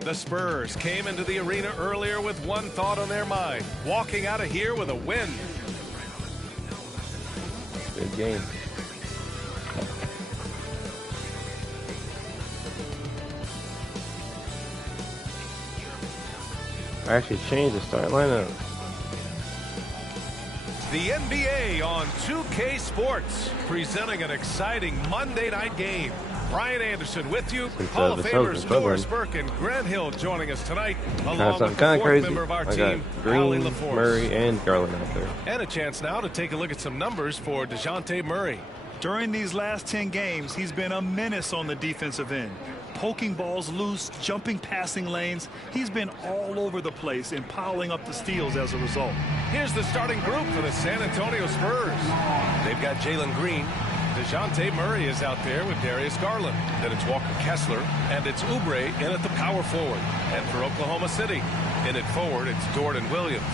The Spurs came into the arena earlier with one thought on their mind, walking out of here with a win. Good game. I actually changed the start lineup. The NBA on 2K Sports, presenting an exciting Monday night game. Brian Anderson with you. Hall of Famers Doris Burke and Grant Hill joining us tonight, along with the fourth member of our team, Green, Murray, and Garland out there. And a chance now to take a look at some numbers for DeJounte Murray. During these last 10 games, he's been a menace on the defensive end. Poking balls loose, jumping passing lanes. He's been all over the place and piling up the steals as a result. Here's the starting group for the San Antonio Spurs. They've got Jalen Green. DeJounte Murray is out there with Darius Garland. Then it's Walker Kessler, and it's Oubre in at the power forward. And for Oklahoma City, in at forward, it's Jordan Williams.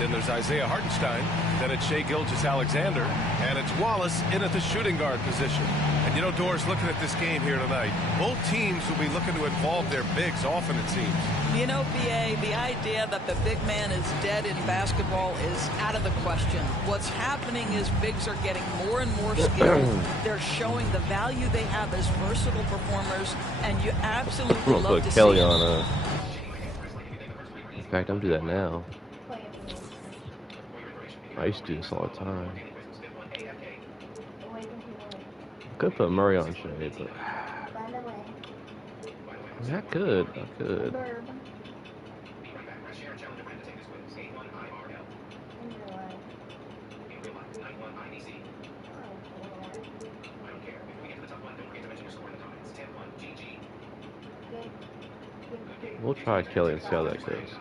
Then there's Isaiah Hartenstein. Then it's Shai Gilgeous-Alexander. And it's Wallace in at the shooting guard position. And you know, Doris, looking at this game here tonight, both teams will be looking to involve their bigs often, it seems. You know, BA, the idea that the big man is dead in basketball is out of the question. What's happening is bigs are getting more and more skilled. They're showing the value they have as versatile performers, and you absolutely love to Kelly see on In fact, I'm doing that now. I used to do this all the time. Could put Murray on Shai, but I could. We'll try Kelly and see how that goes.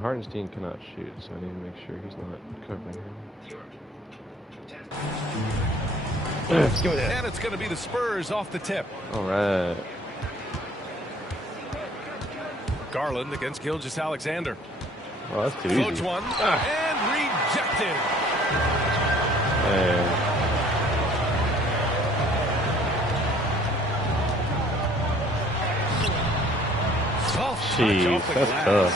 Hartenstein cannot shoot, so I need to make sure he's not covering him. Let's go there. And it's going to be the Spurs off the tip. All right. Garland against Gilgeous-Alexander. Oh, that's too easy. Floats one and rejected. Jeez, that's tough.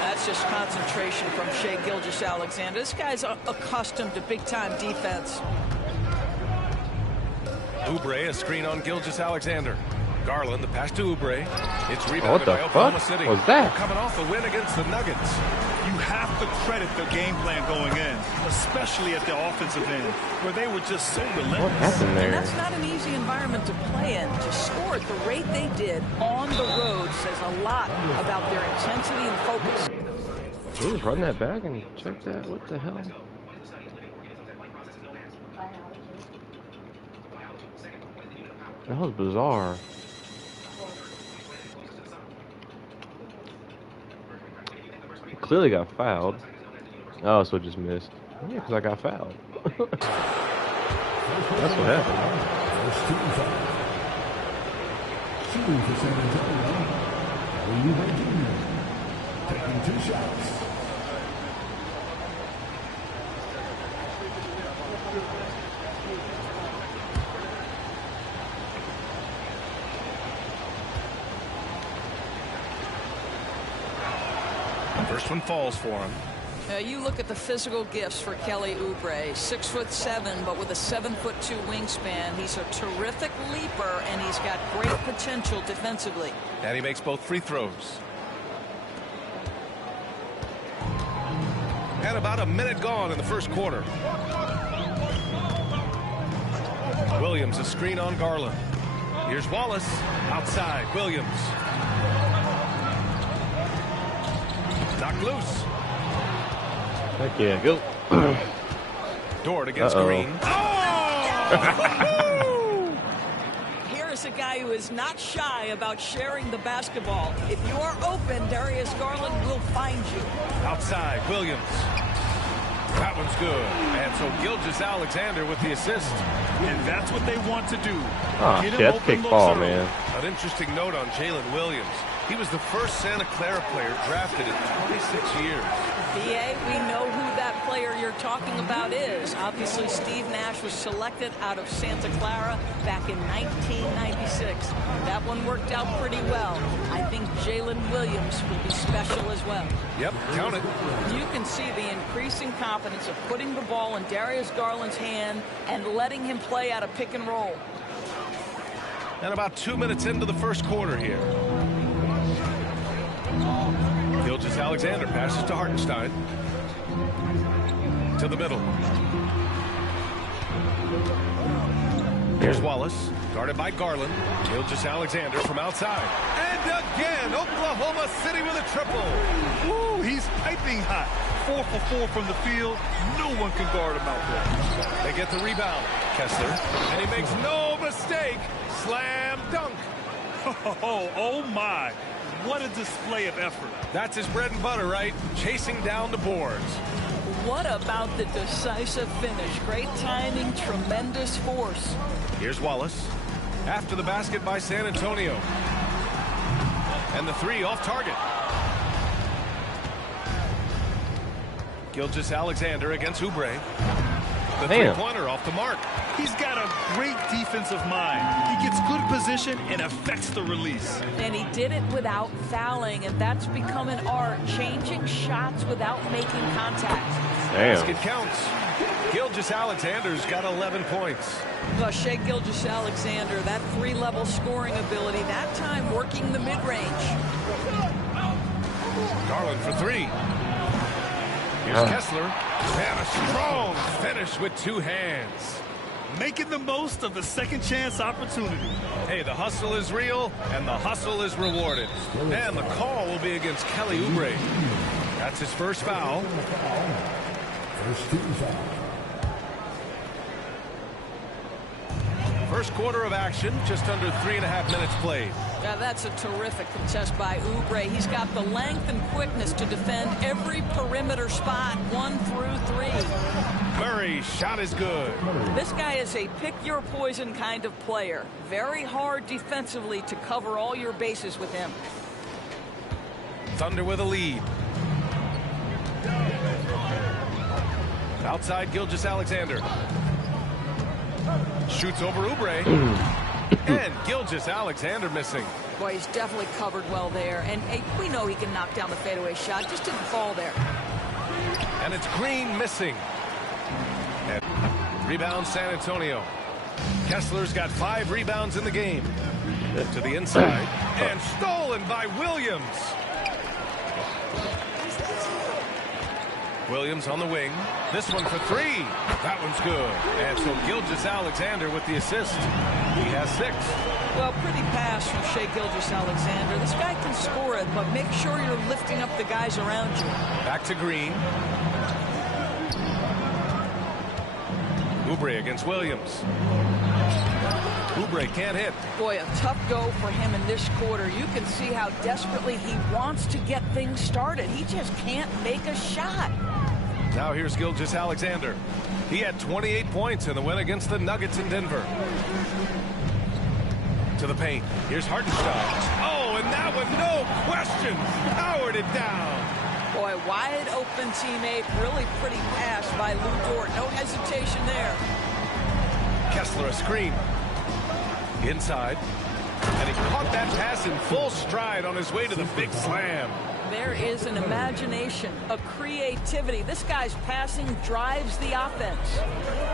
That's just concentration from Shai Gilgeous-Alexander. This guy's accustomed to big-time defense. Oubre, a screen on Gilgeous-Alexander. Garland, the pass to Oubre. It's rebounded by What the Oklahoma fuck City. was that? Coming off the win against the Nuggets. You have to credit the game plan going in, especially at the offensive end, where they were just so relentless. What happened there? And that's not an easy environment to play in. To score at the rate they did on the road says a lot about their intensity and focus. He just run that back and check that. What the hell? That was bizarre. He clearly got fouled. Oh, so it just missed. Yeah, because I got fouled. That's what happened. Shooting for San Antonio, Oubre Jr. taking 2 shots. First one falls for him. You look at the physical gifts for Kelly Oubre. 6'7", but with a 7'2" wingspan. He's a terrific leaper, and he's got great potential defensively. And he makes both free throws. And about a minute gone in the first quarter. Williams, a screen on Garland. Here's Wallace. Outside, Williams. Knocked loose. Heck yeah, go. Dort against Green. Oh! Here is a guy who is not shy about sharing the basketball. If you are open, Darius Garland will find you. Outside, Williams. That one's good. And so Gilgeous-Alexander with the assist. And that's what they want to do. Oh, Get shit, him that's open looks kickball, early. man. An interesting note on Jalen Williams. He was the first Santa Clara player drafted in 26 years. BA, we know who that player you're talking about is. Obviously, Steve Nash was selected out of Santa Clara back in 1996. That one worked out pretty well. I think Jalen Williams will be special as well. Yep, count it. You can see the increasing confidence of putting the ball in Darius Garland's hand and letting him play out of pick and roll. And about 2 minutes into the first quarter here. Gilgeous-Alexander passes to Hartenstein. To the middle. Here's Wallace, guarded by Garland. Gilgeous-Alexander from outside. And again, Oklahoma City with a triple. Woo, he's piping hot. 4 for 4 from the field. No one can guard him out there. They get the rebound. Kessler, and he makes no mistake. Slam dunk. Oh my. What a display of effort. That's his bread and butter, right? Chasing down the boards. What about the decisive finish? Great timing, tremendous force. Here's Wallace. After the basket by San Antonio. And the three off target. Gilgeous-Alexander against Oubre. The three-pointer off the mark. He's got a great defensive mind. He gets good position and affects the release. And he did it without fouling, and that's become an art, changing shots without making contact. Damn. Basket counts. Gilgeous-Alexander's got 11 points. Well, Shai Gilgeous-Alexander, that three-level scoring ability, that time working the mid-range. Garland for three. Here's Kessler. And a strong finish with two hands. Making the most of the second chance opportunity. Hey, the hustle is real, and the hustle is rewarded. And the call will be against Kelly Oubre. That's his first foul. First team foul. First quarter of action, just under 3.5 minutes played. Now that's a terrific contest by Oubre. He's got the length and quickness to defend every perimeter spot, 1 through 3. Murray's shot is good. This guy is a pick-your-poison kind of player. Very hard defensively to cover all your bases with him. Thunder with a lead. Outside Gilgeous-Alexander. Shoots over Oubre. And Gilgeous-Alexander missing. Boy, he's definitely covered well there. And hey, we know he can knock down the fadeaway shot. Just didn't fall there. And it's Green missing. And rebound San Antonio. Kessler's got 5 rebounds in the game. To the inside. And stolen by Williams. Williams on the wing. This one for 3. That one's good. And so Gilgeous-Alexander with the assist. He has 6. Well, pretty pass from Shai Gilgeous-Alexander. This guy can score it, but make sure you're lifting up the guys around you. Back to Green. Oubre against Williams. Oubre can't hit. Boy, a tough go for him in this quarter. You can see how desperately he wants to get things started. He just can't make a shot. Now here's Gilgeous-Alexander. He had 28 points in the win against the Nuggets in Denver. To the paint. Here's Hartenstein. Oh, and that one, no question, powered it down. Boy, wide open teammate. Really pretty pass by Lou Dort. No hesitation there. Kessler a screen. Inside. And he caught that pass in full stride on his way to the big slam. There is an imagination, a creativity. This guy's passing drives the offense.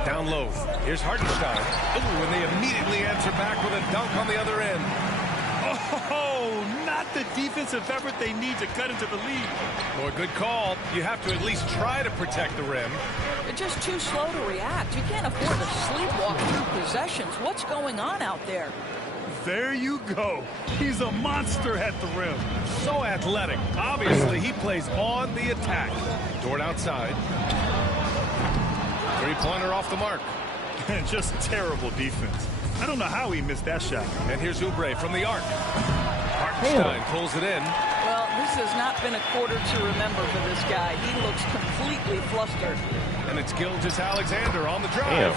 Down low. Here's Hartenstein. Ooh, and they immediately answer back with a dunk on the other end. Oh, not the defensive effort they need to cut into the lead. Boy, good call. You have to at least try to protect the rim. They're just too slow to react. You can't afford to sleepwalk through possessions. What's going on out there? There you go. He's a monster at the rim. So athletic. Obviously, he plays on the attack. Dort outside. Three-pointer off the mark. Just terrible defense. I don't know how he missed that shot. And here's Oubre from the arc. Hartenstein pulls it in. Well, This has not been a quarter to remember for this guy. He looks completely flustered. And it's Gilgeous-Alexander on the drive. Damn.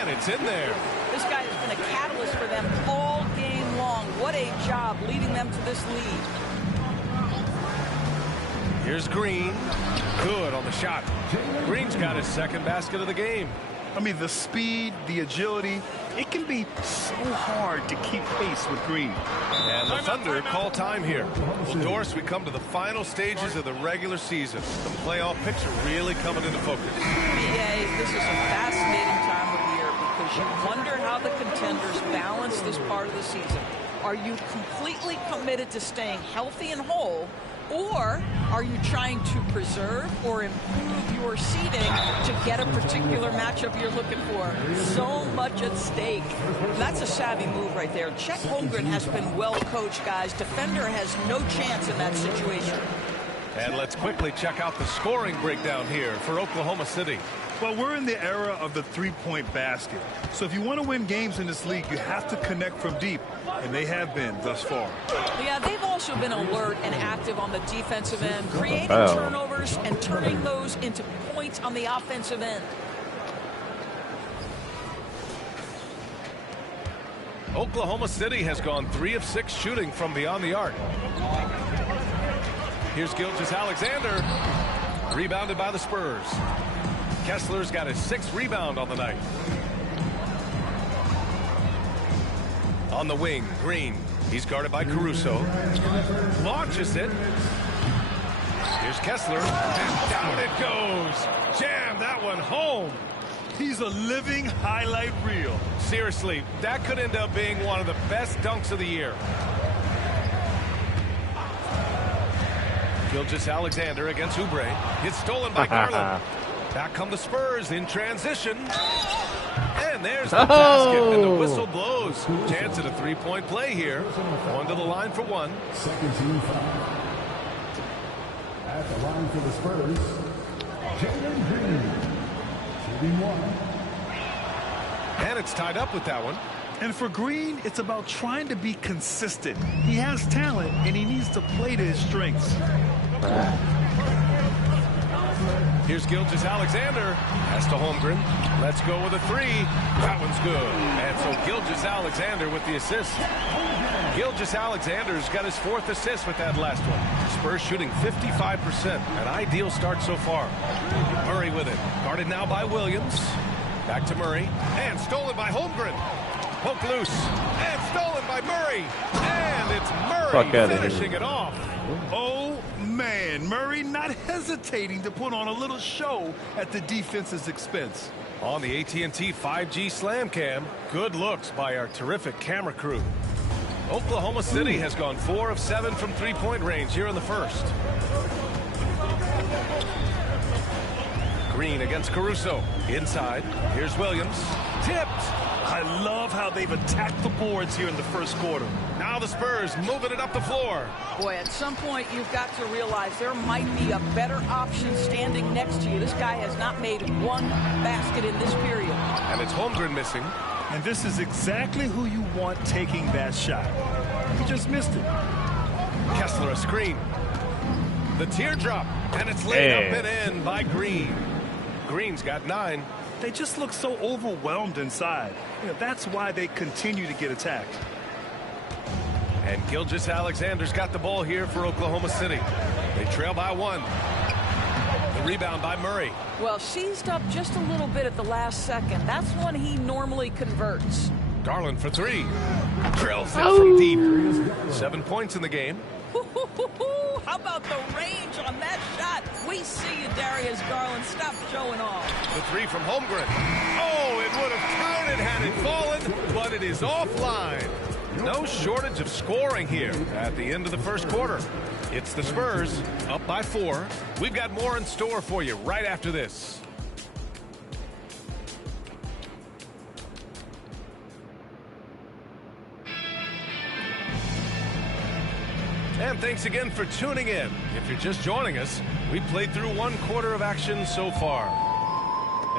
And it's in there. This guy has been a catalyst for them all game long. What a job leading them to this lead. Here's Green. Good on the shot. Green's got his second basket of the game. I mean, the speed, the agility, it can be so hard to keep pace with Green. And the Thunder call time here. Well, Doris, we come to the final stages of the regular season. The playoff picture really coming into focus. BA, this is a fascinating time of year because you wonder how the contenders balance this part of the season. Are you completely committed to staying healthy and whole, or are you trying to preserve or improve your seeding to get a particular matchup you're looking for? So much at stake. That's a savvy move right there. Chet Holmgren has been well coached, guys. Defender has no chance in that situation. And let's quickly check out the scoring breakdown here for Oklahoma City. Well, we're in the era of the three-point basket. So if you want to win games in this league, you have to connect from deep. And they have been thus far. Yeah, they've also been alert and active on the defensive end, creating turnovers and turning those into points on the offensive end. Oklahoma City has gone 3 of 6 shooting from beyond the arc. Here's Gilgeous-Alexander. Rebounded by the Spurs. Kessler's got his 6th rebound on the night. On the wing, Green. He's guarded by Caruso. Launches it. Here's Kessler. And down it goes. Jam that one home. He's a living highlight reel. Seriously, that could end up being one of the best dunks of the year. Gilgeous-Alexander against Oubre. It's stolen by Garland. Back come the Spurs in transition. And there's the basket, and the whistle blows. Chance at a three-point play here. Going to the line for one. Second team foul. At the line for the Spurs, Jalen Green. Shooting one. And it's tied up with that one. And for Green, it's about trying to be consistent. He has talent, and he needs to play to his strengths. Here's Gilgeous-Alexander. Pass to Holmgren. Let's go with a 3. That one's good. And so Gilgeous-Alexander with the assist. Gilgeous-Alexander's got his 4th assist with that last one. Spurs shooting 55%. An ideal start so far. Murray with it. Guarded now by Williams. Back to Murray. And stolen by Holmgren. Poke loose. And stolen by Murray. And it's Murray finishing it off. Oh, man. Murray not hesitating to put on a little show at the defense's expense. On the AT&T 5G Slam Cam, good looks by our terrific camera crew. Oklahoma City has gone 4 of 7 from three-point range here in the first. Green against Caruso. Inside. Here's Williams. Tipped. I love how they've attacked the boards here in the first quarter. Now the Spurs moving it up the floor. Boy, at some point you've got to realize there might be a better option standing next to you. This guy has not made one basket in this period. And it's Holmgren missing. And this is exactly who you want taking that shot. He just missed it. Kessler a screen. The teardrop. And it's laid up and in by Green. Green's got 9. They just look so overwhelmed inside. You know, that's why they continue to get attacked. And Gilgeous-Alexander's got the ball here for Oklahoma City. They trail by 1. The rebound by Murray. Well, seized up just a little bit at the last second. That's when he normally converts. Garland for 3. Drills it from deep. 7 points in the game. How about the range on that shot? We see you, Darius Garland. Stop showing off. The 3 from Holmgren. Oh, it would have counted had it fallen, but it is offline. No shortage of scoring here at the end of the first quarter. It's the Spurs up by 4. We've got more in store for you right after this. And thanks again for tuning in. If you're just joining us, we played through 1 quarter of action so far.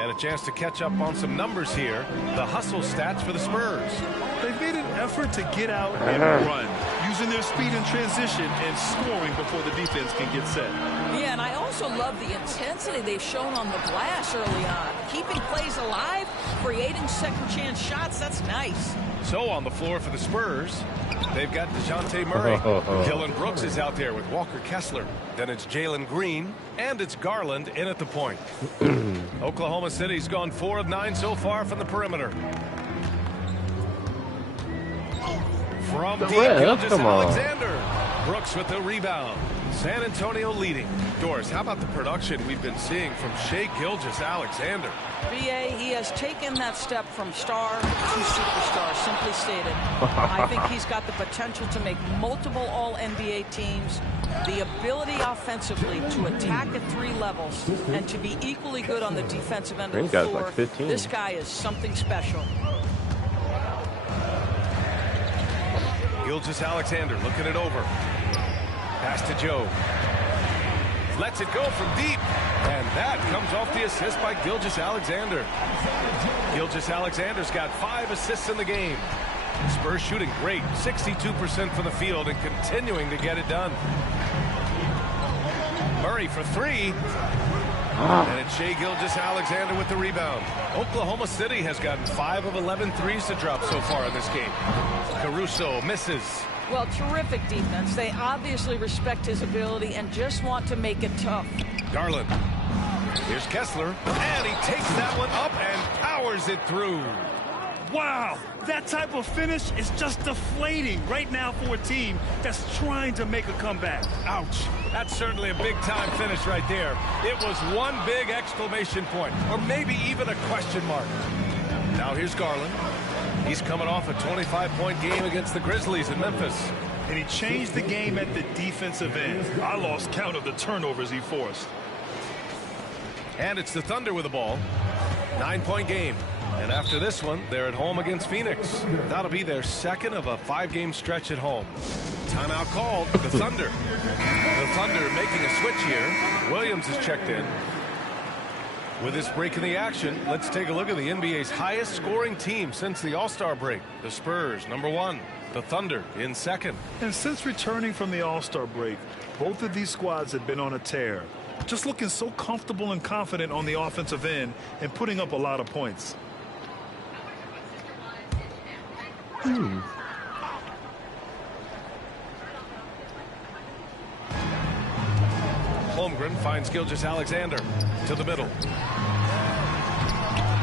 And a chance to catch up on some numbers here. The hustle stats for the Spurs. They've made an effort to get out and run, using using their speed in transition and scoring before the defense can get set. Yeah, and I also love the intensity they've shown on the glass early on. Keeping plays alive, creating second chance shots, that's nice. So on the floor for the Spurs, they've got DeJounte Murray. Dylan Brooks is out there with Walker Kessler. Then it's Jalen Green, and it's Garland in at the point. Oklahoma City's gone 4 of 9 so far from the perimeter. From deep, Gilgeous-Alexander. Brooks with the rebound. San Antonio leading. Doris, how about the production we've been seeing from Shai Gilgeous-Alexander? BA, he has taken that step from star to superstar, simply stated. I think he's got the potential to make multiple All-NBA teams, the ability offensively to attack at 3 levels, and to be equally good on the defensive end of the floor. Like 15. This guy is something special. Gilgeous-Alexander looking it over. Pass to Joe. Lets it go from deep. And that comes off the assist by Gilgeous-Alexander. Gilgeous-Alexander's got 5 assists in the game. Spurs shooting great. 62% from the field and continuing to get it done. Murray for 3. And it's Shai Gilgeous-Alexander with the rebound. Oklahoma City has gotten 5 of 11 threes to drop so far in this game. Caruso misses. Well, terrific defense. They obviously respect his ability and just want to make it tough. Garland. Here's Kessler. And he takes that one up and powers it through. Wow, that type of finish is just deflating right now for a team that's trying to make a comeback. Ouch. That's certainly a big-time finish right there. It was one big exclamation point, or maybe even a question mark. Now here's Garland. He's coming off a 25-point game against the Grizzlies in Memphis. And he changed the game at the defensive end. I lost count of the turnovers he forced. And it's the Thunder with the ball. 9-point game. And after this one, they're at home against Phoenix. That'll be their second of a 5-game stretch at home. Timeout called. The Thunder. The Thunder making a switch here. Williams is checked in. With this break in the action, let's take a look at the NBA's highest scoring team since the All-Star break. The Spurs, number 1. The Thunder in second. And since returning from the All-Star break, both of these squads have been on a tear. Just looking so comfortable and confident on the offensive end and putting up a lot of points. Holmgren finds Gilgeous-Alexander to the middle.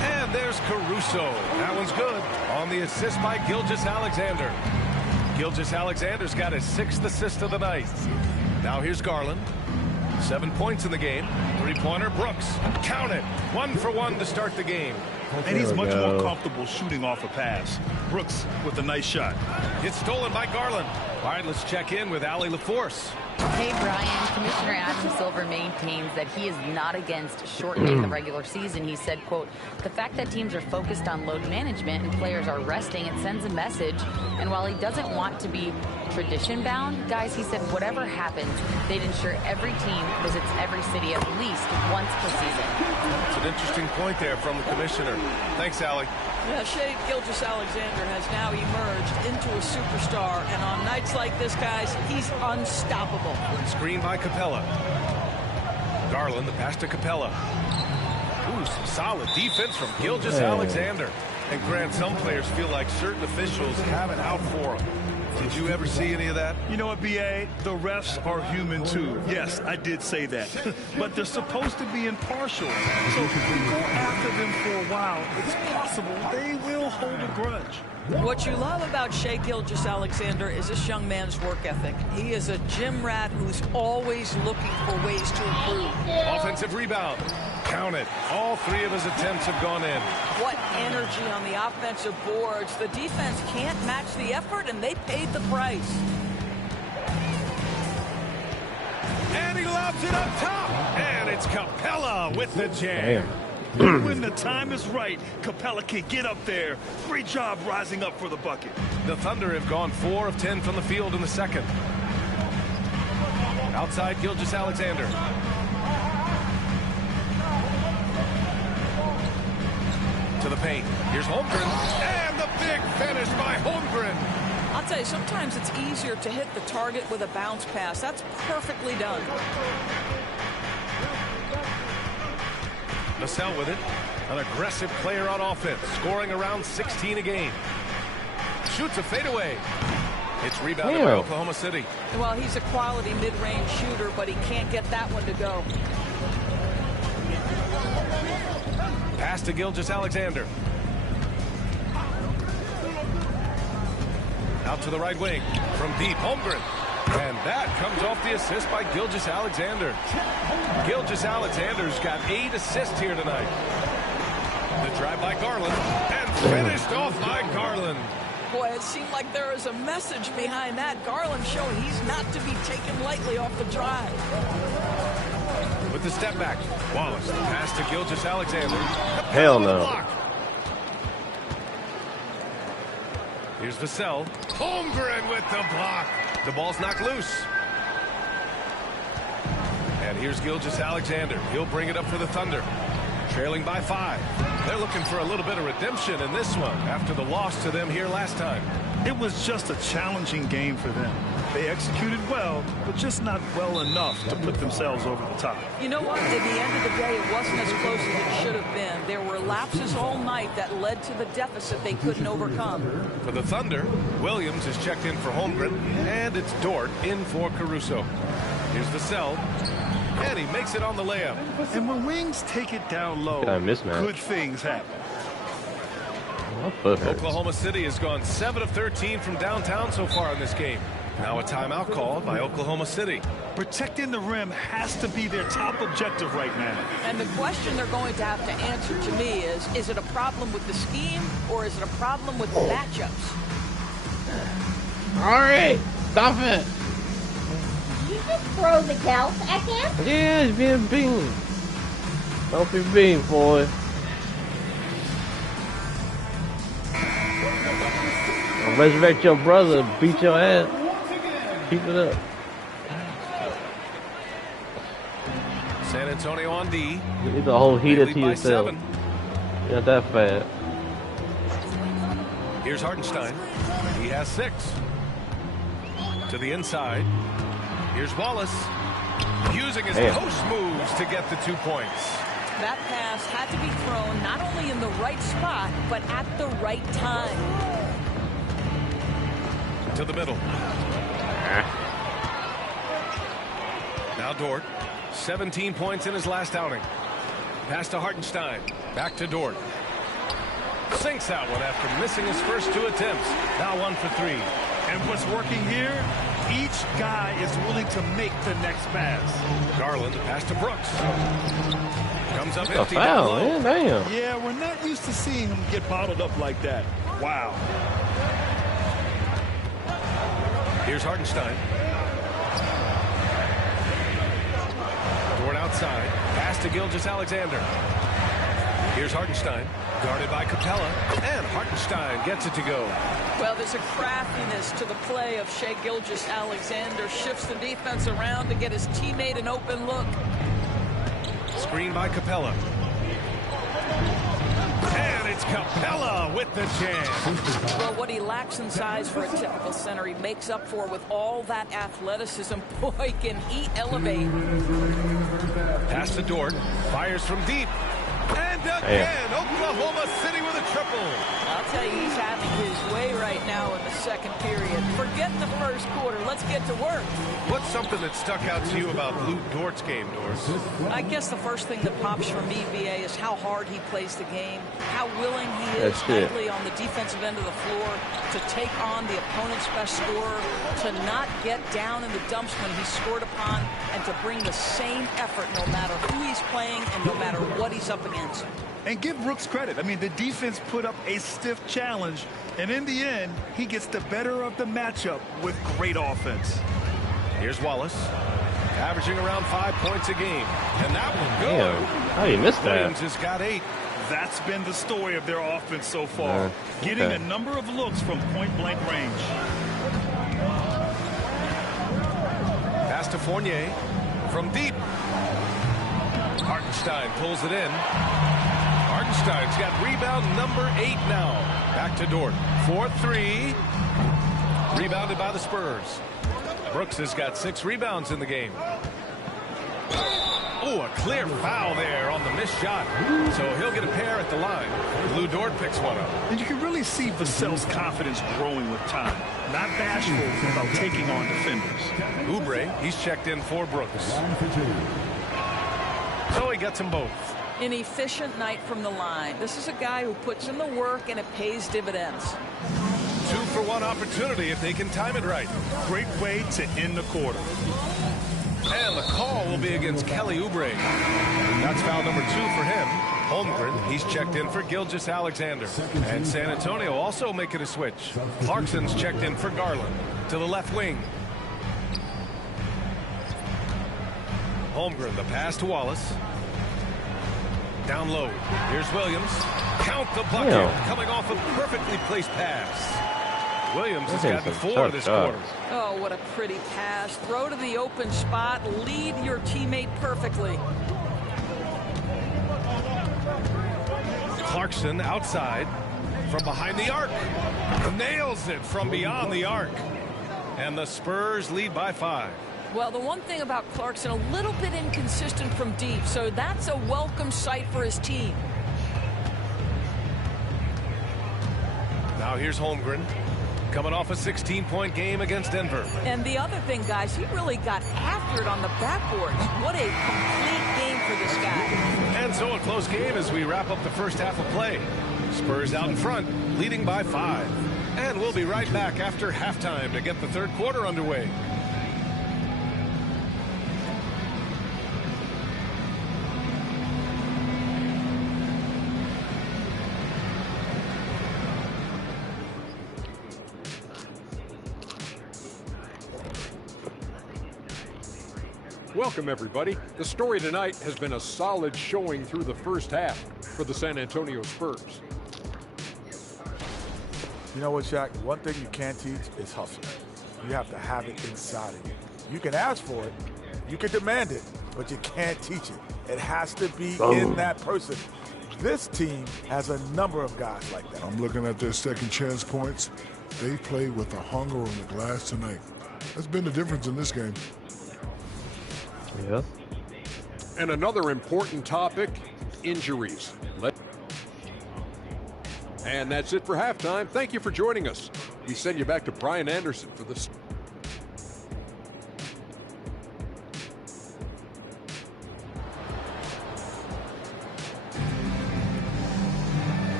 And there's Caruso. That one's good. On the assist by Gilgeous-Alexander. Gilgeous-Alexander's got his 6th assist of the night. Now here's Garland. 7 points in the game. 3-pointer Brooks. Count it. 1 for 1 to start the game. And he's much more comfortable shooting off a pass. Brooks with a nice shot. It's stolen by Garland. All right, let's check in with Allie LaForce. Hey, Brian. Commissioner Adam Silver maintains that he is not against shortening the regular season. He said, quote, the fact that teams are focused on load management and players are resting, it sends a message. And while he doesn't want to be tradition-bound, guys, he said whatever happens, they'd ensure every team visits every city at least once per season. It's an interesting point there from the commissioner. Thanks, Allie. Yeah, Shai Gilgeous-Alexander has now emerged into a superstar, and on nights like this, guys, he's unstoppable. Screen by Capella. Garland, the pass to Capella. Ooh, some solid defense from Gilgeous-Alexander. And Grant, some players feel like certain officials have it out for them. Did you ever see any of that? You know what, B.A.? The refs are human, too. Yes, I did say that. But they're supposed to be impartial. So if you go after them for a while, it's possible they will hold a grudge. What you love about Shai Gilgeous-Alexander is this young man's work ethic. He is a gym rat who's always looking for ways to improve. Offensive rebound. Count it. All 3 of his attempts have gone in. What energy on the offensive boards. The defense can't match the effort, and they paid the price. And he lobs it up top. And it's Capella with the jam. When the time is right, Capella can get up there. Great job rising up for the bucket. The Thunder have gone 4 of 10 from the field in the second. Outside Gilgeous-Alexander. To the paint. Here's Holmgren. And the big finish by Holmgren. I'll tell you, sometimes it's easier to hit the target with a bounce pass. That's perfectly done. Vassell with it. An aggressive player on offense, scoring around 16 a game. Shoots a fadeaway. It's rebounded by Oklahoma City. Well, he's a quality mid-range shooter, but he can't get that one to go. Pass to Gilgeous-Alexander. Out to the right wing. From deep, Holmgren. And that comes off the assist by Gilgeous-Alexander. Gilgeous-Alexander's got 8 assists here tonight. The drive by Garland. And finished off by Garland. Boy, it seemed like there was a message behind that. Garland showing he's not to be taken lightly off the drive. With the step back, Wallace, the pass to Gilgeous-Alexander. Hell no. Here's Vassell. Holmgren with the block. The ball's knocked loose. And here's Gilgeous-Alexander. He'll bring it up for the Thunder. Trailing by 5. They're looking for a little bit of redemption in this one after the loss to them here last time. It was just a challenging game for them. They executed well, but just not well enough to put themselves over the top. You know what? At the end of the day, it wasn't as close as it should have been. There were lapses all night that led to the deficit they couldn't overcome. For the Thunder, Williams is checked in for Holmgren, and it's Dort in for Caruso. Here's Vassell, and he makes it on the layup. And when wings take it down low, good things happen. Oklahoma City has gone 7 of 13 from downtown so far in this game. Now a timeout called by Oklahoma City. Protecting the rim has to be their top objective right now. And the question they're going to have to answer to me is it a problem with the scheme or is it a problem with the matchups? All right, stop it. Did you just throw the couch at him? Yeah, it's being beaten. Don't be beaten, boy. I'll resurrect your brother, beat your ass. Keep it up. San Antonio on D. You need the whole heater to yourself. You're not that fast. Here's Hartenstein. He has 6. To the inside. Here's Wallace. Using his post moves to get the 2 points. That pass had to be thrown not only in the right spot, but at the right time. To the middle. Now Dort. 17 points in his last outing. Pass to Hartenstein. Back to Dort. Sinks that one after missing his first 2 attempts. Now 1 for 3. And what's working here? Each guy is willing to make the next pass. Garland, pass to Brooks. Comes up a empty. Foul, man, damn. Yeah, we're not used to seeing him get bottled up like that. Wow. Here's Hartenstein. Dort outside. Pass to Gilgeous-Alexander. Here's Hartenstein. Guarded by Capella. And Hartenstein gets it to go. Well, there's a craftiness to the play of Shai Gilgeous-Alexander. Shifts the defense around to get his teammate an open look. Screen by Capella. And it's Capella with the chance. Well, what he lacks in size for a typical center, he makes up for with all that athleticism. Boy, can he elevate. Pass to Dort. Fires from deep. And again, Oklahoma City with a triple. I'll tell you, he's having his way right now in the second period. Forget the first quarter. Let's get to work. What's something that stuck out to you about Luke Dort's game, Doris? I guess the first thing that pops for me, VA, is how hard he plays the game, how willing he is nightly on the defensive end of the floor to take on the opponent's best scorer, to not get down in the dumps when he's scored upon, and to bring the same effort no matter who he's playing and no matter what he's up against. And give Brooks credit. I mean, the defense put up a stiff challenge, and in the end, he gets the better of the matchup with great offense. Here's Wallace, averaging around 5 points a game. And that will go. Damn. How you missed that? Williams has got 8. That's been the story of their offense so far. Getting a number of looks from point-blank range. Pass to Fournier from deep. Hartenstein pulls it in. Hartenstein's got rebound number 8 now. Back to Dort. 4-3. Rebounded by the Spurs. Brooks has got 6 rebounds in the game. Oh, a clear foul there on the missed shot. So he'll get a pair at the line. Lou Dort picks one up. And you can really see Vassell's confidence growing with time. Not bashful about taking on defenders. Oubre, he's checked in for Brooks. So he gets them both. An efficient night from the line. This is a guy who puts in the work and it pays dividends. 2-for-1 opportunity if they can time it right. Great way to end the quarter. And the call will be against Kelly Oubre. That's foul number 2 for him. Holmgren, he's checked in for Gilgeous-Alexander. And San Antonio also making a switch. Clarkson's checked in for Garland to the left wing. Holmgren, the pass to Wallace. Down low. Here's Williams. Count the bucket. Coming off a perfectly placed pass. Williams has gotten 4 this quarter. Oh, what a pretty pass. Throw to the open spot. Lead your teammate perfectly. Clarkson outside from behind the arc. Nails it from beyond the arc. And the Spurs lead by 5. Well, the one thing about Clarkson, a little bit inconsistent from deep, so that's a welcome sight for his team. Now here's Holmgren. Coming off a 16-point game against Denver. And the other thing, guys, he really got after it on the backboard. What a complete game for this guy. And so a close game as we wrap up the first half of play. Spurs out in front, leading by 5. And we'll be right back after halftime to get the third quarter underway. Welcome, everybody. The story tonight has been a solid showing through the first half for the San Antonio Spurs. You know what, Shaq? One thing you can't teach is hustle. You have to have it inside of you. You can ask for it, you can demand it, but you can't teach it. It has to be in that person. This team has a number of guys like that. I'm looking at their second chance points. They played with the hunger on the glass tonight. That's been the difference in this game. Yeah. And another important topic, injuries. And that's it for halftime. Thank you for joining us. We send you back to Brian Anderson for this.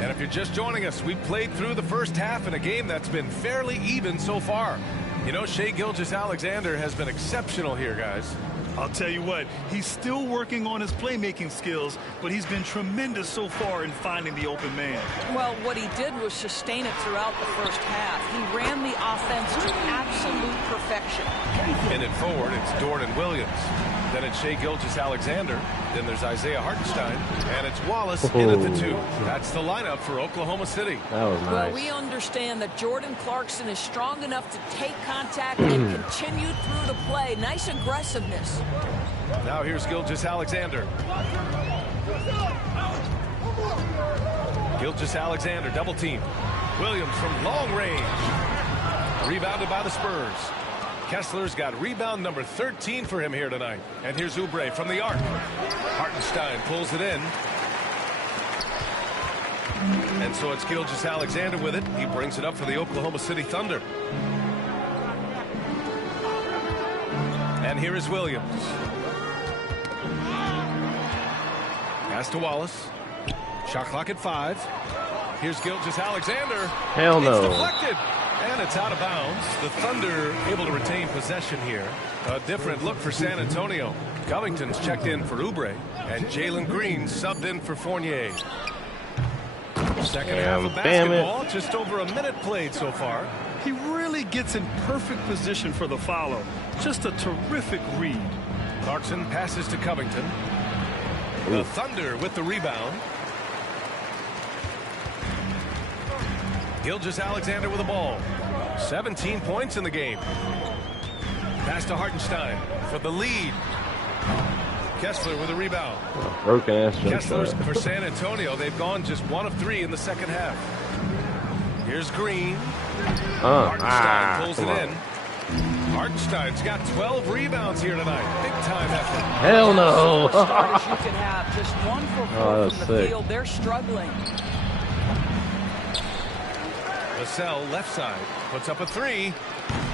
And if you're just joining us, we've played through the first half in a game that's been fairly even so far. You know, Shai Gilgeous-Alexander has been exceptional here, guys. I'll tell you what, he's still working on his playmaking skills, but he's been tremendous so far in finding the open man. Well, what he did was sustain it throughout the first half. He ran the offense to absolute perfection. In it forward, it's Dort and Williams. Then it's Shai Gilgeous-Alexander. Then there's Isaiah Hartenstein. And it's Wallace in at the 2. That's the lineup for Oklahoma City. That was nice. Well, we understand that Jordan Clarkson is strong enough to take contact and continue through the play. Nice aggressiveness. Now here's Gilgeous-Alexander. Gilgeous-Alexander double team. Williams from long range. Rebounded by the Spurs. Kessler's got rebound number 13 for him here tonight. And here's Oubre from the arc. Hartenstein pulls it in. And so it's Gilgeous-Alexander with it. He brings it up for the Oklahoma City Thunder. And here is Williams. Pass to Wallace. Shot clock at 5. Here's Gilgeous-Alexander. Hell no. It's deflected. And it's out of bounds. The Thunder able to retain possession here. A different look for San Antonio. Covington's checked in for Oubre. And Jalen Green subbed in for Fournier. Second half of basketball. Just over a minute played so far. He really gets in perfect position for the follow. Just a terrific read. Clarkson passes to Covington. The Thunder with the rebound. Gilgeous-Alexander with the ball. 17 points in the game. Pass to Hartenstein for the lead. Kessler with a rebound. Broken ass jump Kessler's shot. for San Antonio. They've gone just 1 of 3 in the second half. Here's Green. Hartenstein pulls it come on. in. Hartenstein's got 12 rebounds here tonight. Big time effort. Hell no. Starters you can have just 1 for 4 Oh, from the sick. field. They're struggling. Vassell left side puts up a 3.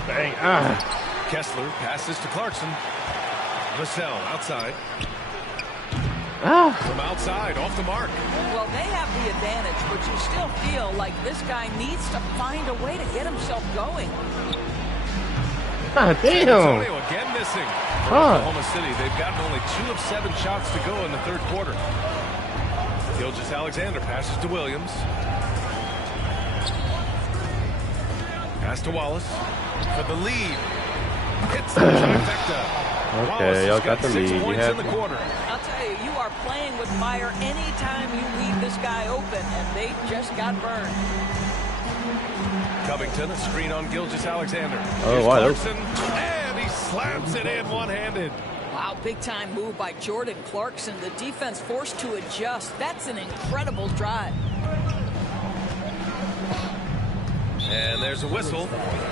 Bang. Kessler passes to Clarkson. Vassell outside. From outside, off the mark. Well, they have the advantage, but you still feel like this guy needs to find a way to get himself going. God San damn. Antonio again missing. For Huh. Oklahoma City, they've gotten only 2 of 7 shots to go in the third quarter. Gilgeous-Alexander passes to Williams. Pass to Wallace for the lead. Hits the trifecta. Wallace Okay, has y'all got the 6 lead. You points have in the quarter. I'll tell you, you are playing with fire anytime you leave this guy open, and they just got burned. Covington, a screen on Gilgeous-Alexander. Oh, Here's wide Clarkson, and he slams it in one-handed. Wow, big-time move by Jordan Clarkson. The defense forced to adjust. That's an incredible drive. And there's a whistle.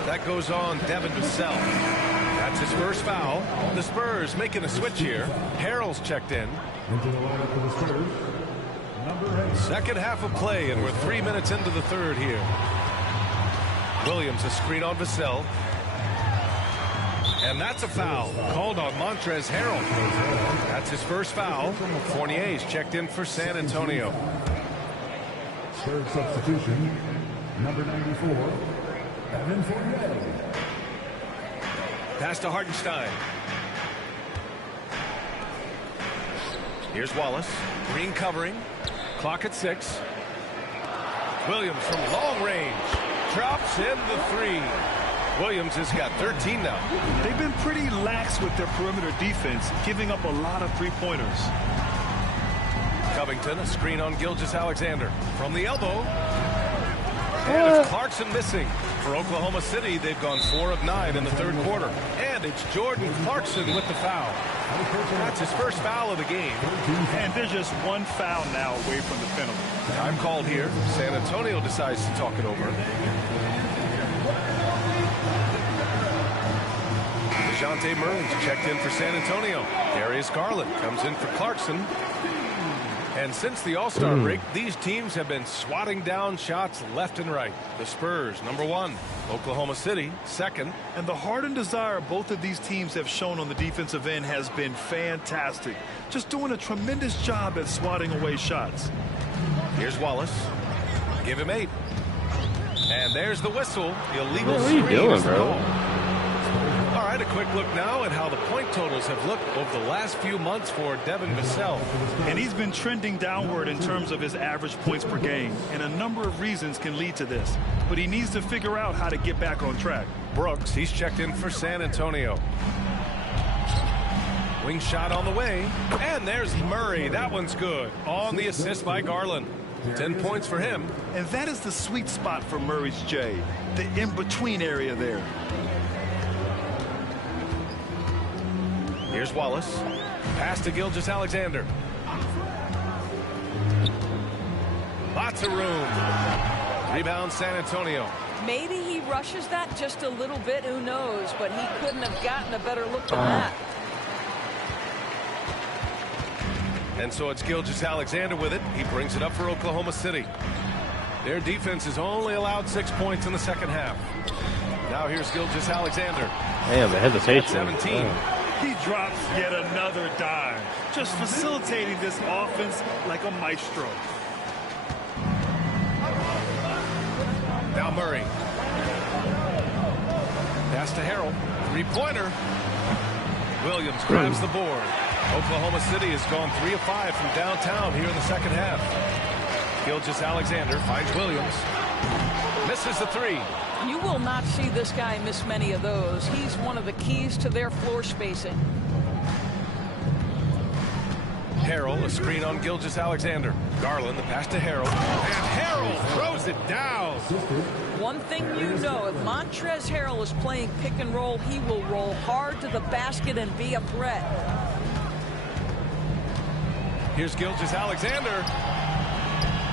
That goes on Devin Vassell. That's his first foul. The Spurs making a switch here. Harrell's checked in. Into the lineup for the Spurs, number 8. Second half of play, and we're 3 minutes into the third here. Williams, a screen on Vassell. And that's a foul called on Montrezl Harrell. That's his first foul. Fournier's checked in for San Antonio. Spurs substitution, number 94, Evan Fournier. Pass to Hartenstein. Here's Wallace. Green covering. Clock at 6. Williams from long range. Drops in the 3. Williams has got 13 now. They've been pretty lax with their perimeter defense, giving up a lot of three-pointers. Covington, a screen on Gilgeous-Alexander. From the elbow. And it's Clarkson missing. For Oklahoma City, they've gone 4 of 9 in the third quarter. And it's Jordan Clarkson with the foul. That's his first foul of the game. And they're just 1 foul now away from the penalty. Time called here. San Antonio decides to talk it over. DeJounte Murray's checked in for San Antonio. Darius Garland comes in for Clarkson. And since the All-Star break, these teams have been swatting down shots left and right. The Spurs, number 1. Oklahoma City, 2nd. And the heart and desire both of these teams have shown on the defensive end has been fantastic. Just doing a tremendous job at swatting away shots. Here's Wallace. Give him 8. And there's the whistle. Illegal What are you screen doing, is the bro? call. All right, a quick look now at how the point totals have looked over the last few months for Devin Vassell. And he's been trending downward in terms of his average points per game. And a number of reasons can lead to this. But he needs to figure out how to get back on track. Brooks, he's checked in for San Antonio. Wing shot on the way. And there's Murray. That one's good. On the assist by Garland. 10 points for him. And that is the sweet spot for Murray's J. The in-between area there. Here's Wallace. Pass to Gilgeous-Alexander. Lots of room. Rebound San Antonio. Maybe he rushes that just a little bit, who knows, but he couldn't have gotten a better look than that. And so it's Gilgeous-Alexander with it. He brings it up for Oklahoma City. Their defense has only allowed 6 points in the second half. Now here's Gilgeous-Alexander. Damn, the hesitation. 17. He drops yet another dime, just facilitating this offense like a maestro. Now Murray. Pass to Harrell. Three-pointer. Williams grabs the board. Oklahoma City has gone 3 of 5 from downtown here in the second half. Gilgeous-Alexander finds Williams. Misses the 3. You will not see this guy miss many of those. He's one of the keys to their floor spacing. Harrell, a screen on Gilgeous-Alexander. Garland, the pass to Harrell. And Harrell throws it down. One thing you know, if Montrezl Harrell is playing pick and roll, he will roll hard to the basket and be a threat. Here's Gilgeous-Alexander.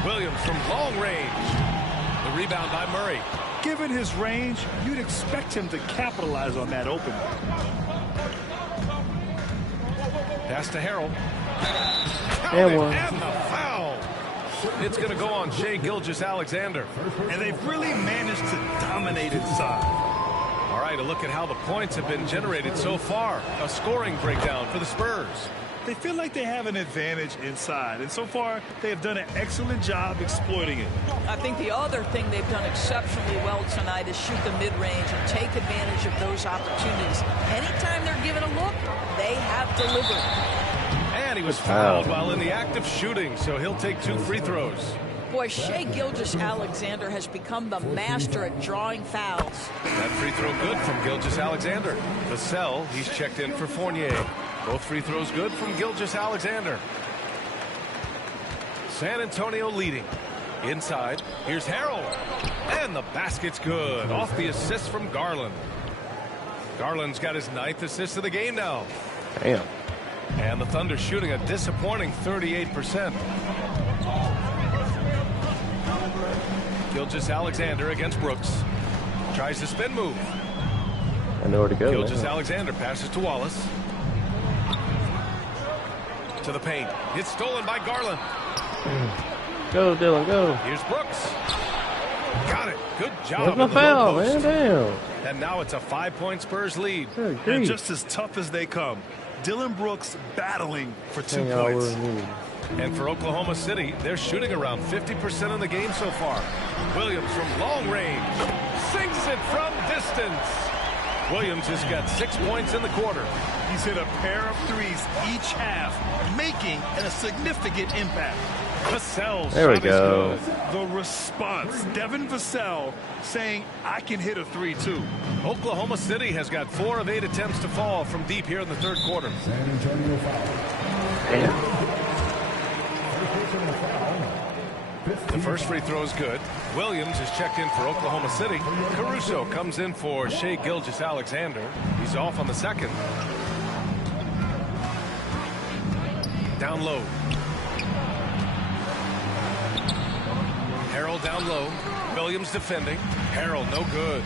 Williams from long range. The rebound by Murray. Given his range, you'd expect him to capitalize on that opening. Pass to Harrell. And one. And the foul. It's going to go on Shai Gilgeous-Alexander. And they've really managed to dominate inside. All right, a look at how the points have been generated so far. A scoring breakdown for the Spurs. They feel like they have an advantage inside, and so far they have done an excellent job exploiting it. I think the other thing they've done exceptionally well tonight is shoot the mid-range and take advantage of those opportunities. Anytime they're given a look, they have delivered. And he was fouled while in the act of shooting, so he'll take 2 free throws. Boy, Shai Gilgeous-Alexander has become the master at drawing fouls. That free throw good from Gilgeous-Alexander. Vassell, he's checked in for Fournier. Both free throws good from Gilgeous-Alexander. San Antonio leading. Inside, here's Harrell. And the basket's good. Off the assist from Garland. Garland's got his 9th assist of the game now. Damn. And the Thunder shooting a disappointing 38%. Gilgeous-Alexander against Brooks. Tries the spin move. I know where to go. Gilgeous-Alexander passes to Wallace. To the paint. It's stolen by Garland. Go, Dylan, go. Here's Brooks. Got it. Good job. Where's my foul, man? Damn. And now it's a 5-point Spurs lead. And just as tough as they come, Dylan Brooks battling for 2 points. And for Oklahoma City, they're shooting around 50% in the game so far. Williams from long range. Sinks it from distance. Williams has got 6 points in the quarter. He's hit a pair of threes each half, making a significant impact. Vassell's there we shot go. is good. The response, Devin Vassell saying, I can hit a 3 too. Oklahoma City has got 4 of 8 attempts to fall from deep here in the third quarter. San Antonio foul. Damn. The first free throw is good. Williams is checked in for Oklahoma City. Caruso comes in for Shai Gilgeous-Alexander. He's off on the second. Down low. Harrell down low. Williams defending. Harrell no good.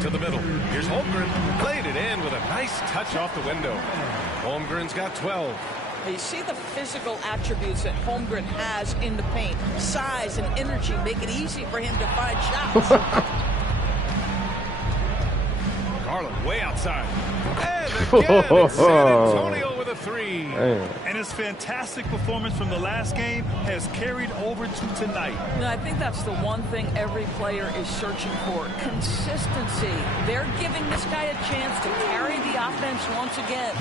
To the middle. Here's Holmgren. Played it in with a nice touch off the window. Holmgren's got 12. You see the physical attributes that Holmgren has in the paint. Size and energy make it easy for him to find shots. Garland way outside. And again, it's San Antonio with a 3. And his fantastic performance from the last game has carried over to tonight. No, I think that's the one thing every player is searching for. Consistency. They're giving this guy a chance to carry the offense once again.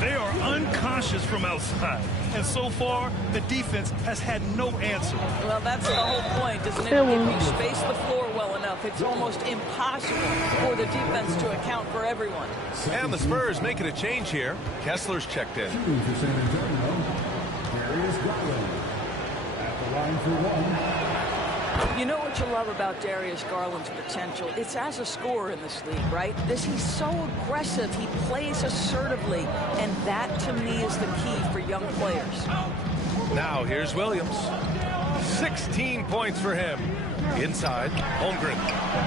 They are unconscious from outside. And so far, the defense has had no answer. Well, that's the whole point, isn't it? If you space the floor well enough, it's almost impossible for the defense to account for everyone. And the Spurs making a change here. Kessler's checked in. For San Antonio, Darius Garland. At the line for 1. You know what you love about Darius Garland's potential? It's as a scorer in this league, right? He's so aggressive. He plays assertively. And that, to me, is the key for young players. Now, here's Williams. 16 points for him. Inside, Holmgren.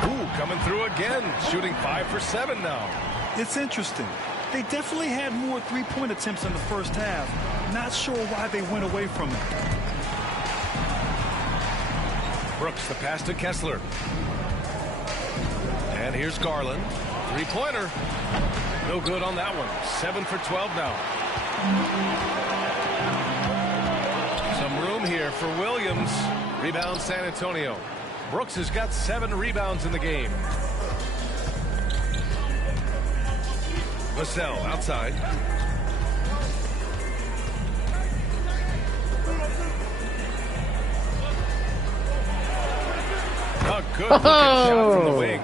Ooh, coming through again. Shooting 5 for 7 now. It's interesting. They definitely had more 3-point attempts in the first half. Not sure why they went away from it. Brooks, the pass to Kessler. And here's Garland. 3-pointer. No good on that one. 7 for 12 now. Some room here for Williams. Rebound San Antonio. Brooks has got 7 rebounds in the game. Vassell outside. A good looking shot from the wing.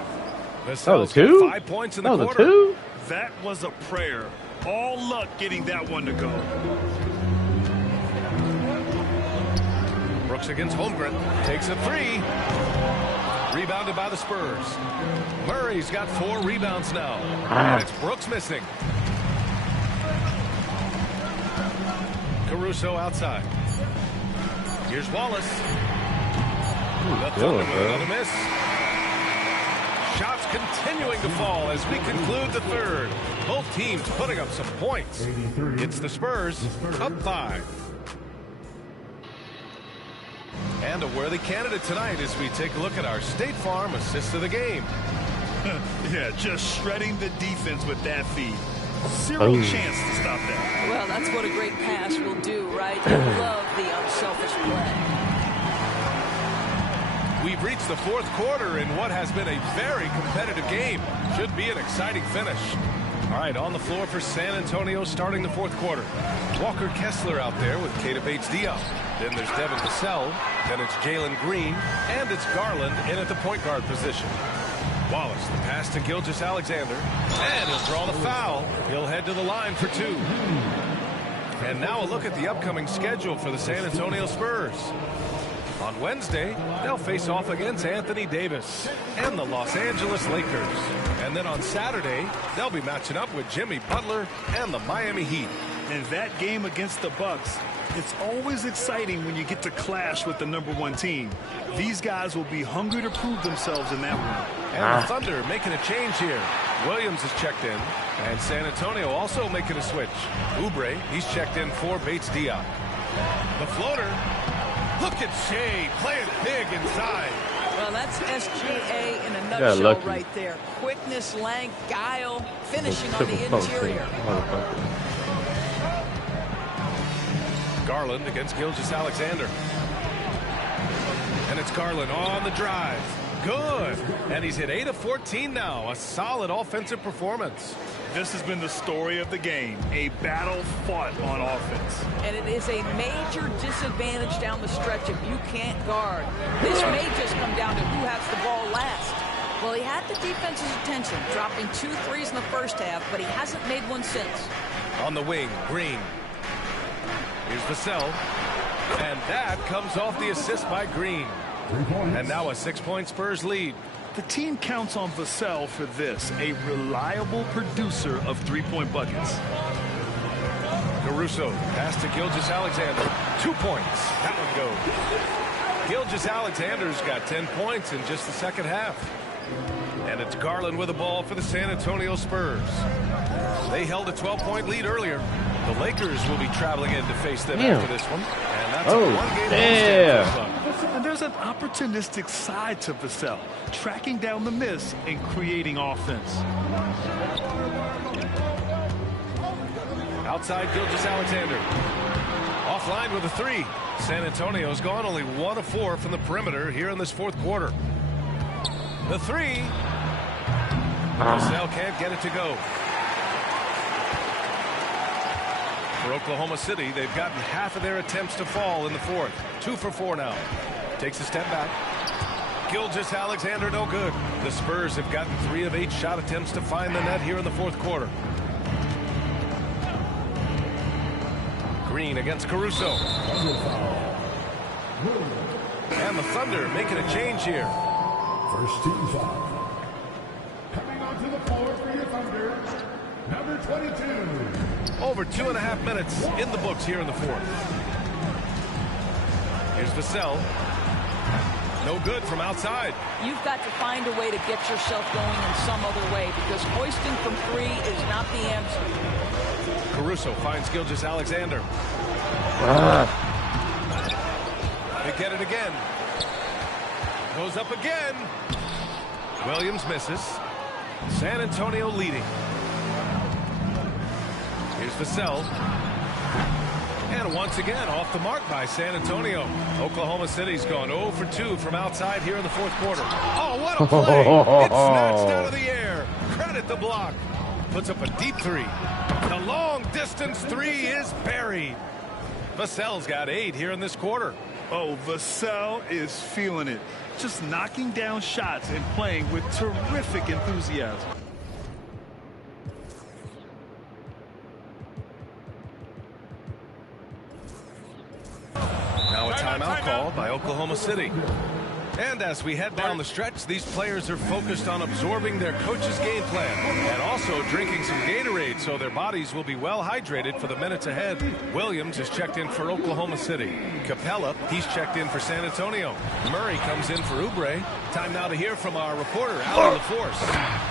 Vassell's got 5 points in the quarter. 2? That was a prayer. All luck getting that one to go. Brooks against Holmgren. Takes a 3. Rebounded by the Spurs. Murray's got 4 rebounds now. And it's Brooks missing. Caruso outside. Here's Wallace. The Thunder with another miss. Shots continuing to fall as we conclude the third. Both teams putting up some points. It's the Spurs up 5. And a worthy candidate tonight as we take a look at our State Farm assist of the game. Yeah, just shredding the defense with that feed. Zero chance to stop that. Well, that's what a great pass will do, right? You love the unselfish play. We've reached the fourth quarter in what has been a very competitive game. Should be an exciting finish. All right, on the floor for San Antonio starting the fourth quarter. Walker Kessler out there with Keita Bates-Diop. Then there's Devin Vassell. Then it's Jalen Green. And it's Garland in at the point guard position. Wallace, the pass to Gilgeous-Alexander. And he'll draw the foul. He'll head to the line for 2. And now a look at the upcoming schedule for the San Antonio Spurs. On Wednesday, they'll face off against Anthony Davis and the Los Angeles Lakers. And then on Saturday, they'll be matching up with Jimmy Butler and the Miami Heat. And that game against the Bucks, it's always exciting when you get to clash with the #1 team. These guys will be hungry to prove themselves in that one. And the Thunder making a change here. Williams is checked in. And San Antonio also making a switch. Oubre, he's checked in for Bates-Diop. The floater. Look at Shea playing big inside. Well, that's SGA in a nutshell right there. Quickness, length, guile, finishing on the interior. Garland against Gilgeous-Alexander. And it's Garland on the drive. Good. And he's hit 8 of 14 now. A solid offensive performance. This has been the story of the game. A battle fought on offense. And it is a major disadvantage down the stretch if you can't guard. This may just come down to who has the ball last. Well, he had the defense's attention, dropping 2 threes in the first half, but he hasn't made one since. On the wing, Green. Here's Vassell. And that comes off the assist by Green. And now a 6-point Spurs lead. The team counts on Vassell for this, a reliable producer of 3-point buckets. Caruso, pass to Gilgeous-Alexander. 2 points. That one goes. Gilgeous-Alexander's got 10 points in just the second half. And it's Garland with the ball for the San Antonio Spurs. They held a 12-point lead earlier. The Lakers will be traveling in to face them after this one. And that's a one-game homestand. And there's an opportunistic side to Vassell, tracking down the miss and creating offense. Outside Gilgeous-Alexander. Offline with a 3. San Antonio's gone only 1 of 4 from the perimeter here in this fourth quarter. The 3. Vassell can't get it to go. For Oklahoma City, they've gotten half of their attempts to fall in the fourth. 2 for 4 now. Takes a step back. Gilgeous-Alexander no good. The Spurs have gotten 3 of 8 shot attempts to find the net here in the fourth quarter. Green against Caruso. And the Thunder making a change here. First team foul. Coming onto the floor for your Thunder, number 22. Over 2.5 minutes in the books here in the fourth. Here's Vassell. No good from outside. You've got to find a way to get yourself going in some other way because hoisting from 3 is not the answer. Caruso finds Gilgeous-Alexander. They get it again. Goes up again. Williams misses. San Antonio leading. Here's Vassell. And once again, off the mark by San Antonio. Oklahoma City's gone 0 for 2 from outside here in the fourth quarter. Oh, what a play! It's snatched out of the air. Credit the block. Puts up a deep 3. The long-distance 3 is buried. Vassell's got 8 here in this quarter. Oh, Vassell is feeling it. Just knocking down shots and playing with terrific enthusiasm. Now a timeout called by Oklahoma City. And as we head down the stretch, these players are focused on absorbing their coach's game plan and also drinking some Gatorade so their bodies will be well hydrated for the minutes ahead. Williams is checked in for Oklahoma City. Capella, he's checked in for San Antonio. Murray comes in for Oubre. Time now to hear from our reporter, Allie LaForce.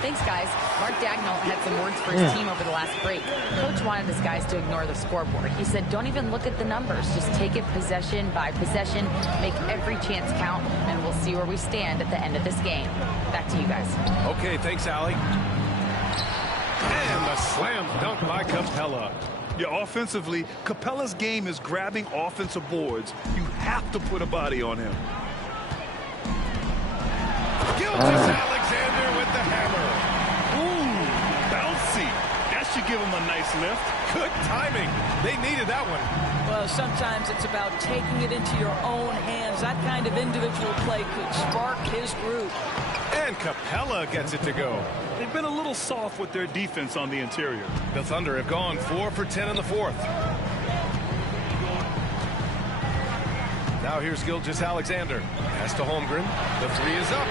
Thanks, guys. Mark Dagnall had some words for his team over the last break. Coach wanted his guys to ignore the scoreboard. He said, don't even look at the numbers. Just take it possession by possession, make every chance count, and we'll see where we stand at the end of this game. Back to you guys. Okay, thanks, Allie. And a slam dunk by Capella. Yeah, offensively, Capella's game is grabbing offensive boards. You have to put a body on him. Gilgeous-Alexander with the hammer. Ooh, bouncy. That should give him a nice lift. Good timing. They needed that one. Well, sometimes it's about taking it into your own hands. That kind of individual play could spark his group. And Capella gets it to go. They've been a little soft with their defense on the interior. The Thunder have gone 4 for 10 in the fourth. Now here's Gilgeous-Alexander. Pass to Holmgren. The three is up.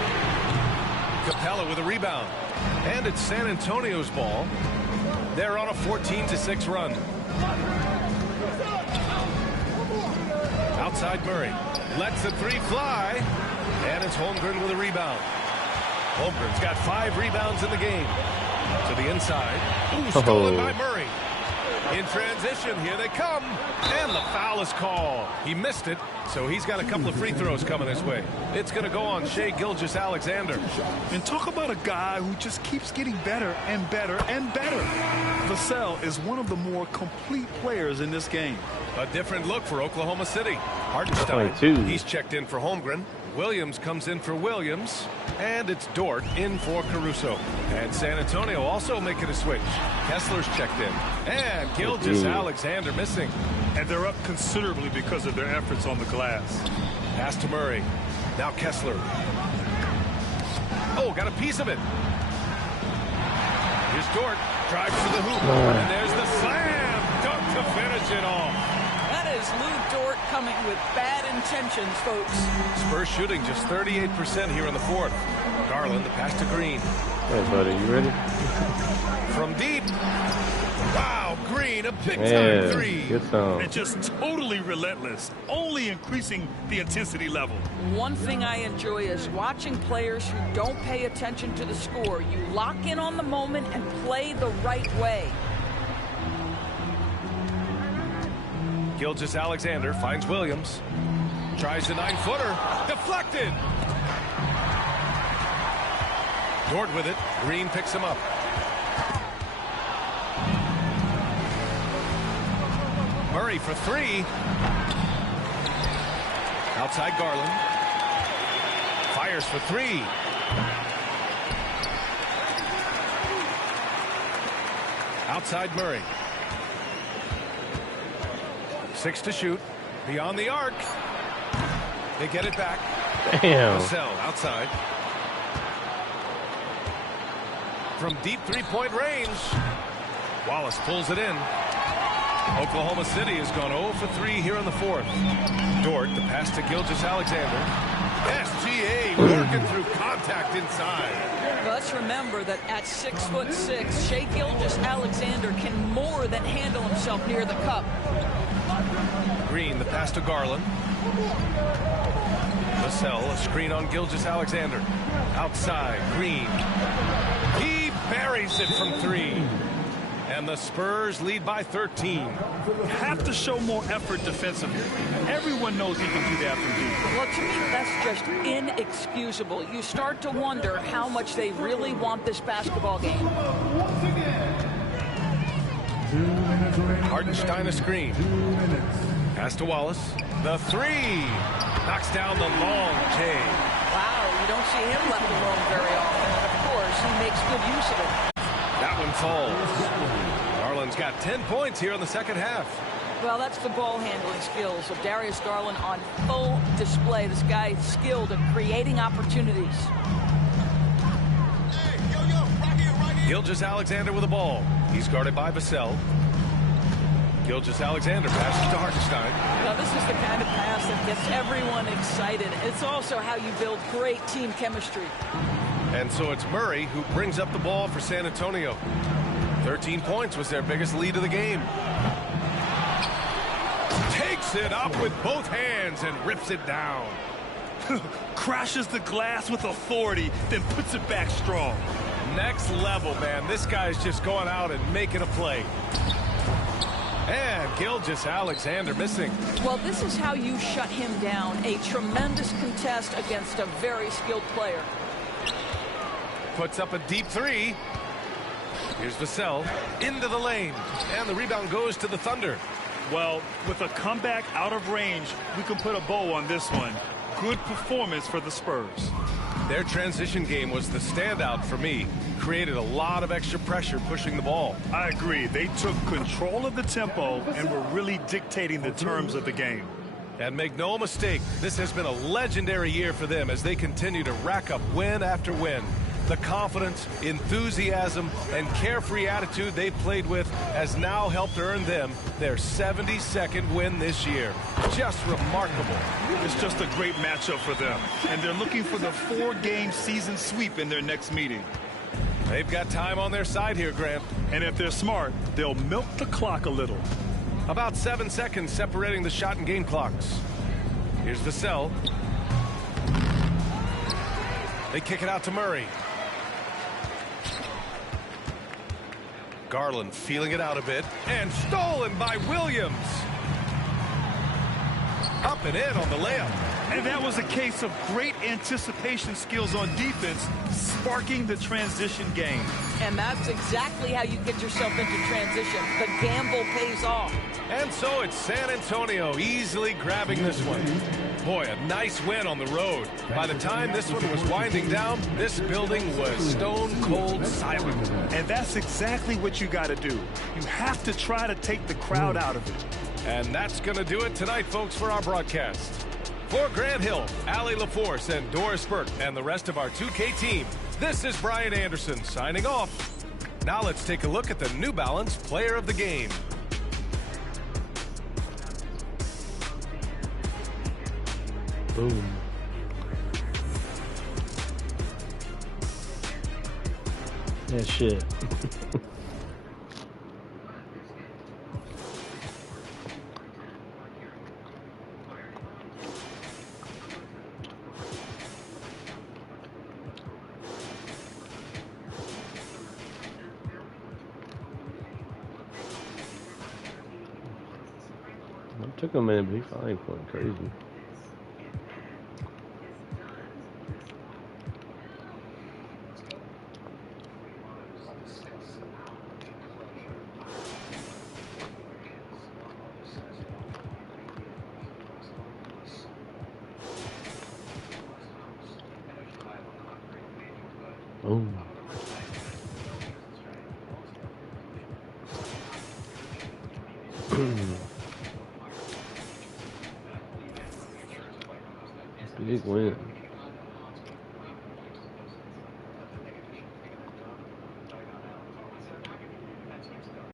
Capella with a rebound. And it's San Antonio's ball. They're on a 14-6 run. Outside Murray. Lets the three fly. And it's Holmgren with a rebound. Holmgren's got 5 rebounds in the game. To the inside. Ooh, stolen by Murray. In transition, here they come. And the foul is called. He missed it, so he's got a couple of free throws coming his way. It's going to go on Shai Gilgeous-Alexander. And talk about a guy who just keeps getting better and better and better. Vassell is one of the more complete players in this game. A different look for Oklahoma City. Hartenstein, he's checked in for Holmgren. Williams comes in for Williams. And it's Dort in for Caruso. And San Antonio also making a switch. Kessler's checked in. And Gilgeous-Alexander missing. And they're up considerably because of their efforts on the glass. Pass to Murray. Now Kessler. Oh, got a piece of it. Here's Dort. Drives to the hoop. And there's the slam dunk to finish it off. That is Lou Dort coming with bad intentions, folks. Spurs shooting just 38% here in the fourth. Garland, the pass to Green. Hey, buddy, you ready? From deep. Wow, Green, a big-time three. Good song. And just totally relentless, only increasing the intensity level. One thing I enjoy is watching players who don't pay attention to the score. You lock in on the moment and play the right way. Gilgeous-Alexander finds Williams. Tries the 9-footer. Deflected. Dort with it. Green picks him up. Murray for three. Outside Garland. Fires for three. Outside Murray. 6 to shoot. Beyond the arc. They get it back. Damn. Vassell outside. From deep three-point range. Wallace pulls it in. Oklahoma City has gone 0 for 3 here in the fourth. Dort, the pass to Gilgeous-Alexander. SGA working through contact inside. Let's remember that at 6'6", Shai Gilgeous-Alexander can more than handle himself near the cup. Green, the pass to Garland. Vassell, a screen on Gilgeous-Alexander. Outside, Green. He buries it from 3. And the Spurs lead by 13. Have to show more effort defensively. Everyone knows he can do that from deep. Well, to me, that's just inexcusable. You start to wonder how much they really want this basketball game. Hartenstein a screen. Pass to Wallace. The three. Knocks down the long J. Wow, you don't see him left alone very often. And of course, he makes good use of it. That one falls. Garland's got 10 points here in the second half. Well, that's the ball handling skills of Darius Garland on full display. This guy is skilled at creating opportunities. Gilgeous-Alexander with the ball. He's guarded by Vassell. Gilgeous-Alexander passes to Hartenstein. Now, this is the kind of pass that gets everyone excited. It's also how you build great team chemistry. And so it's Murray who brings up the ball for San Antonio. 13 points was their biggest lead of the game. Takes it up with both hands and rips it down. Crashes the glass with authority, then puts it back strong. Next level, man. This guy's just going out and making a play. And Gilgeous-Alexander missing. Well, this is how you shut him down. A tremendous contest against a very skilled player. Puts up a deep three. Here's Vassell into the lane. And the rebound goes to the Thunder. Well, with a comeback out of range, we can put a bow on this one. Good performance for the Spurs. Their transition game was the standout for me. Created a lot of extra pressure pushing the ball. I agree. They took control of the tempo and were really dictating the terms of the game. And make no mistake, this has been a legendary year for them as they continue to rack up win after win. The confidence, enthusiasm, and carefree attitude they've played with has now helped earn them their 72nd win this year. Just remarkable. It's just a great matchup for them, and they're looking for the 4-game season sweep in their next meeting. They've got time on their side here, Grant. And if they're smart, they'll milk the clock a little. About 7 seconds separating the shot and game clocks. Here's Vassell. They kick it out to Murray. Garland feeling it out a bit, and stolen by Williams. Up and in on the layup. And that was a case of great anticipation skills on defense, sparking the transition game. And that's exactly how you get yourself into transition. The gamble pays off. And so it's San Antonio easily grabbing this one. Boy, a nice win on the road. By the time this one was winding down, this building was stone cold silent. And that's exactly what you got to do. You have to try to take the crowd out of it. And that's going to do it tonight, folks, for our broadcast. For Grant Hill, Allie LaForce, and Doris Burke, and the rest of our 2K team, this is Brian Anderson signing off. Now let's take a look at the New Balance Player of the Game. Boom. Yeah, shit. It took a minute, but he finally went crazy. Oh. Big win.